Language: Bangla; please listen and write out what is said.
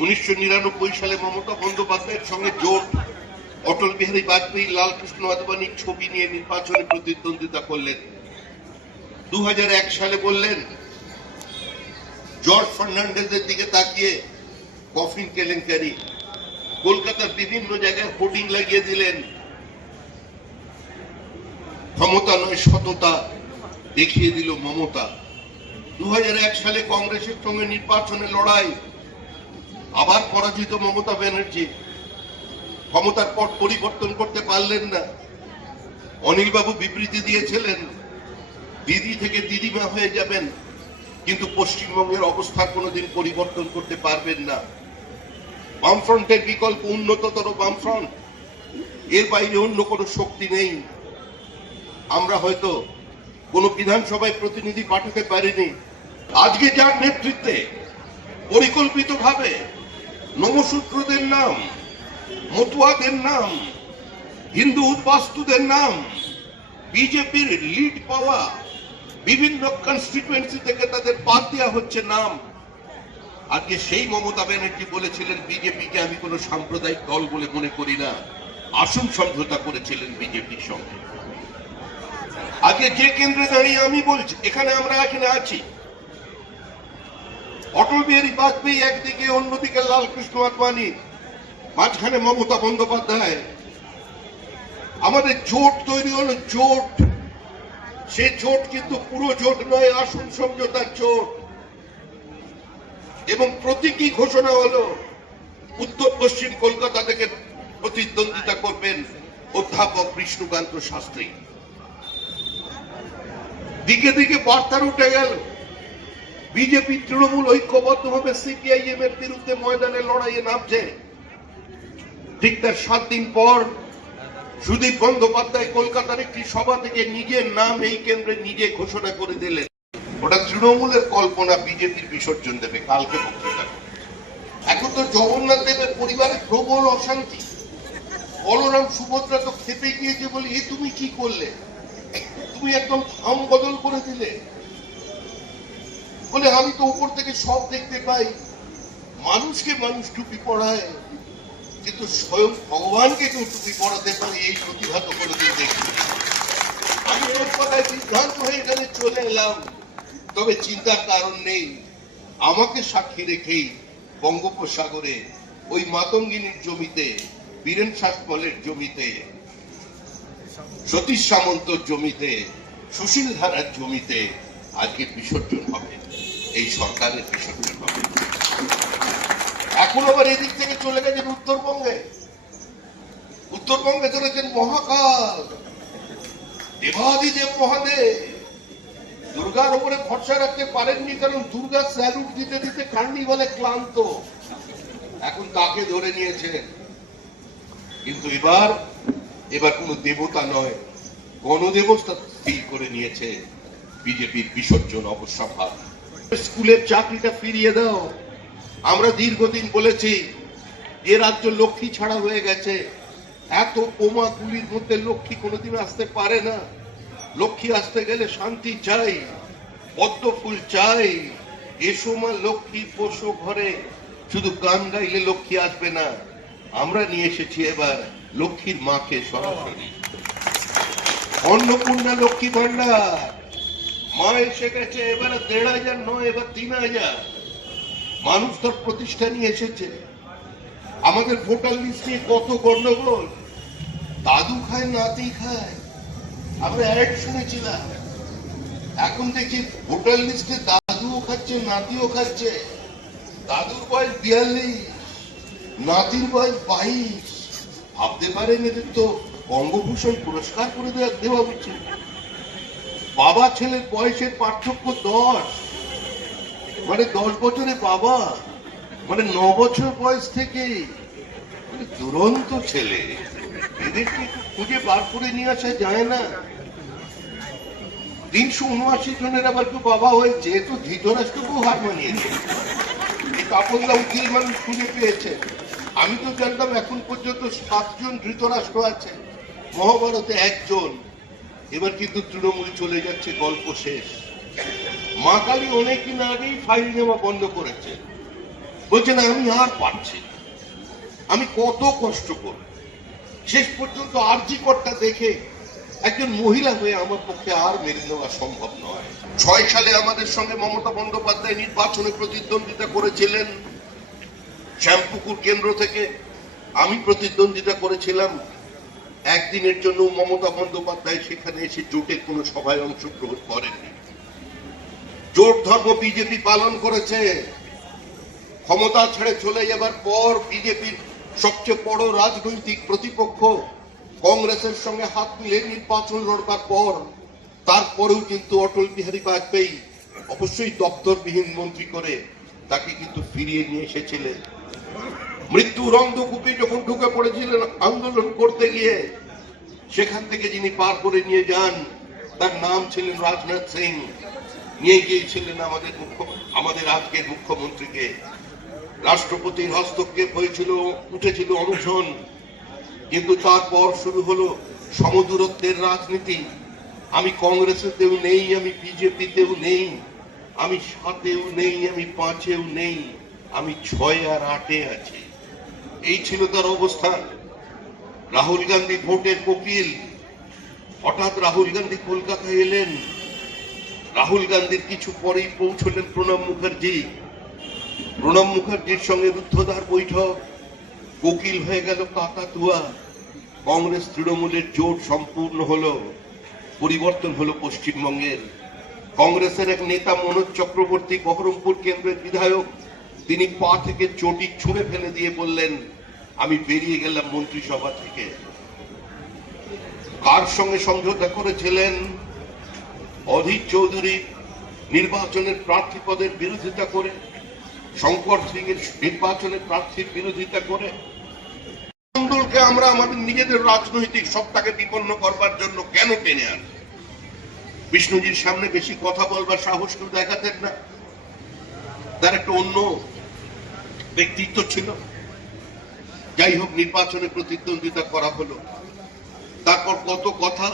1999 সালে মমতা বন্দ্যোপাধ্যায়ের সঙ্গে জোট অটল বিহারী বাজপেয়ী, লালকৃষ্ণ আদবানির ছবি নিয়ে নির্বাচনে প্রতিদ্বন্দ্বিতা করলেন। 2001 সালে বললেন জর্জ ফার্নান্ডেজের দিকে তাকিয়ে কফিন কেলেঙ্কারি। কলকাতার বিভিন্ন জায়গায় হোর্ডিং লাগিয়ে দিলেন ক্ষমতা নয় সততা, দেখিয়ে দিল মমতা। 2001 সালে কংগ্রেসের সঙ্গে নির্বাচনে লড়াই, আবার পরাজিত মমতা ব্যানার্জি। ক্ষমতার পট পরিবর্তন করতে পারলেন না। অনিল বাবু বিবৃতি দিয়েছিলেন দিদি থেকে দিদিমা হয়ে যাবেন, কিন্তু পশ্চিমবঙ্গের অবস্থার কোনোদিন পরিবর্তন করতে পারবেন না। বামফ্রন্টের বিকল্প উন্নততর বামফ্রন্ট, এর বাইরে অন্য কোনো শক্তি নেই। আমরা হয়তো কোনো বিধানসভায় প্রতিনিধি পাঠাতে পারিনি। আজকে যার নেতৃত্বে পরিকল্পিতভাবে নমশূদ্রদের নাম, মতুয়াদের নাম, হিন্দু উদ্বাস্তুদের নাম, বিজেপির লিড পাওয়া বিভিন্ন কনস্টিটুয়েন্সি থেকে তাদের বাদ দেওয়া হচ্ছে নাম। আজকে সেই মমতা ব্যানার্জি বলেছিলেন বিজেপিকে আমি কোনো সাম্প্রদায়িক দল বলে মনে করি না, আসন সমঝোতা করেছিলেন বিজেপির সঙ্গে। আজকে যে কেন্দ্রে দাঁড়িয়ে আমি বলছি, এখানে আমরা এখানে আছি, অটল বিহারী বাজপেয়ী একদিকে, অন্যদিকে লালকৃষ্ণ আদবানি, মাঝখানে মমতা বন্দ্যোপাধ্যায়। আমাদের জোট তৈরি হলো, জোট। সে জোট কিন্তু পুরো জোট নয়, আসন সমঝোতার জোট। এবং প্রতীকী ঘোষণা হলো উত্তর পশ্চিম কলকাতা থেকে প্রতিদ্বন্দ্বিতা করবেন অধ্যাপক বিষ্ণুকান্ত শাস্ত্রী। দিকে দিকে বার্তা উঠে গেল বিজেপি তৃণমূল ঐক্যবদ্ধভাবে সিপিআইএম এর বিরুদ্ধে ময়দানে লড়াইয়ে নামছে। ঠিক তার 7 দিন পর সুদীপ বন্দ্যোপাধ্যায় কলকাতার একটি সভা থেকে নিজের নাম এই কেন্দ্রে নিজে ঘোষণা করে দিলেন। ওটা তৃণমূলের কল্পনা, বিজেপির বিসর্জন দেবে কালকে বক্তৃতা। এখন তো জগন্নাথ দেবের পরিবারের প্রবল অশান্তি। বলরাম সুভদ্রা তো খেপে গিয়েছে, বলে এ তুমি কি করলে, তুমি একদম থাম বদল করে দিলে। বলে আমি তো উপর থেকে সব দেখতে পাই, মানুষকে মানুষ টুপি পড়ায়, কিন্তু স্বয়ং ভগবানকে কেউ টুপি পড়াতে পারে এই প্রতিভা তো কোনোদিন দেখি। আমি ওর কথায় সিদ্ধান্ত হয়ে এখানে চলে এলাম, তবে চিন্তার কারণ নেই। আমাকে সাক্ষী রেখেই বঙ্গোপসাগরে ওই মাতঙ্গিনীর জমিতে, বীরেন শাসমলের জমিতে, সতীশ সামন্তর জমিতে, সুশীল ধারার জমিতে আজকে বিসর্জন হবে, এই সরকারের বিসর্জন হবে। এখন আবার এদিক থেকে চলে গেছেন উত্তরবঙ্গে। উত্তরবঙ্গে চলেছেন মহাকাল, দেবাদিদেব মহাদেব। দুর্গার উপরে ভরসা রাখতে পারেননি, কারণ দুর্গা স্যালুট দিতে দিতে কার্নিভালে ক্লান্ত। এখন তাকে ধরে নিয়েছেন। কিন্তু এবার কোন দেবতা নয়, গণদেবতা স্থির করে নিয়েছে বিজেপির বিসর্জন অবসম্ভার। স্কুলের চাকরিটা ফিরিয়ে দাও। আমরা দীর্ঘদিন বলেছি এ রাজ্য লক্ষ্মী ছাড়া হয়ে গেছে। এত বোমা গুলির মধ্যে লক্ষ্মী কোনোদিন আসতে পারে না। লক্ষ্মী আসতে গেলে শান্তি চাই, পদ্ম ফুল চাই। এসো মা লক্ষ্মী বসো ঘরে, শুধু গান গাইলে লক্ষ্মী আসবে না। আমরা নিয়ে এসেছি এবার লক্ষ্মীর মাকে সরাসরি। অন্নপূর্ণা লক্ষ্মী ভান্ডার, মা এসে গেছে। এবার 1500 নয়, এবার 3000 মানুষ তার প্রতিষ্ঠা নিয়ে এসেছে। আমাদের ভোটার লিস্ট নিয়ে কত গন্ডগোল, দাদু খায় নাতি খায়, আমরা অ্যাড শুনেছিলাম। এখন দেখি ভোটার লিস্টে দাদুও খাচ্ছে নাতিও খাচ্ছে। দাদুর বয়স 42, নাতির বয়স 22। ভাবতে পারেন এদের তো বঙ্গভূষণ পুরস্কার করে দেওয়া উচিত। বাবা ছেলের বয়সের পার্থক্য 10, মানে 10 বছরে বাবা, মানে 9 বছর বয়স থেকে। দুরন্ত ছেলে, এদেরকে একটু খুঁজে বার করে নিয়ে আসা যায় না? 379 জনের আবার কেউ বাবা হয়েছে, তো ধৃতরাষ্ট্রকেও হার মানিয়েছে। কাপড়দা উকিল মানুষ খুঁজে পেয়েছে। আমি তো জানতাম এখন পর্যন্ত 7 জন ধৃতরাষ্ট্র আছে, মহাভারতে 1 জন। এবার কিন্তু তৃণমূল চলে যাচ্ছে, গল্প শেষ। মা কালী অনেকদিন আগেই ফাইল নেওয়া বন্ধ করেছে। বলছে না আমি আর পারছি না, আমি কত কষ্ট করব। শেষ পর্যন্ত আরজি করটা দেখে একজন মহিলা হয়ে আমার পক্ষে আর মেনে নেওয়া সম্ভব নয়। 6 সালে আমাদের সঙ্গে মমতা বন্দ্যোপাধ্যায় নির্বাচনে প্রতিদ্বন্দ্বিতা করেছিলেন শ্যামপুকুর কেন্দ্র থেকে, আমি প্রতিদ্বন্দ্বিতা করেছিলাম। একদিনের জন্য মমতা বন্দ্যোপাধ্যায় সেখানে এসে জোটের কোন সভায় অংশগ্রহণ করেননি। জোট ধর্ম বিজেপি পালন করেছে। ক্ষমতা ছেড়ে চলে যাবার পর বিজেপির সবচেয়ে বড় রাজনৈতিক প্রতিপক্ষ কংগ্রেসের সঙ্গে হাত মিলে নির্বাচন লড়বার পর তারপরেও কিন্তু অটল বিহারী বাজপেয়ী অবশ্যই দপ্তরবিহীন মন্ত্রী করে তাকে কিন্তু ফিরিয়ে নিয়ে এসেছিলেন। মৃত্যুর অন্ধকূপে যখন ঢুকে পড়েছিলেন আন্দোলন করতে গিয়ে, সেখান থেকে যিনি পার করে নিয়ে যান তার নাম ছিলেন রাজনাথ সিং। নিয়ে গিয়েছিলেন আমাদের আজকের মুখ্যমন্ত্রীকে। রাষ্ট্রপতির হস্তক্ষেপ হয়েছিল, উঠেছিল অনশন, কিন্তু তারপর শুরু হলো সমদূরত্বের রাজনীতি। আমি কংগ্রেসেতেও নেই, আমি বিজেপিতেও নেই, আমি 7-এও নেই, আমি 5-এও নেই, আমি 6 আর 8-এ আছি। এই ছিল তার অবস্থান। রাহুল গান্ধী ভোটের কোকিল। হঠাৎ রাহুল গান্ধী কলকাতায় এলেন। রাহুল গান্ধীর কিছু পরেই পৌঁছলেন প্রণব মুখার্জি। প্রণব মুখার্জির সঙ্গে রুদ্ধদ্বার বৈঠক। কোকিল হয়ে গেল কাকাতুয়া। কংগ্রেস তৃণমূলের জোট সম্পূর্ণ হলো। পরিবর্তন হলো পশ্চিমবঙ্গের। কংগ্রেসের এক নেতা মনোজ চক্রবর্তী, বহরমপুর কেন্দ্রের বিধায়ক, তিনি পা থেকে চটি ছুঁড়ে ফেলে দিয়ে বললেন, আমি বেরিয়ে গেলাম মন্ত্রিসভা থেকে। কার সঙ্গে সমঝোতা করেছিলেন? অধীর চৌধুরী নির্বাচনের প্রার্থী পদের বিরোধিতা করে, শঙ্কর সিং এর নির্বাচনের প্রার্থীর বিরোধিতা করে। আন্দোলনকে আমরা আমাদের নিজেদের রাজনৈতিক সত্তাকে বিপন্ন করবার জন্য কেন টেনে আনি? বিষ্ণুজির সামনে বেশি কথা বলবার সাহস কেউ দেখাতেন না। তার একটা অন্য ব্যক্তিত্ব ছিল। যাই হোক, নির্বাচনে প্রতিদ্বন্দ্বিতা করা হলো। তারপর কত কথা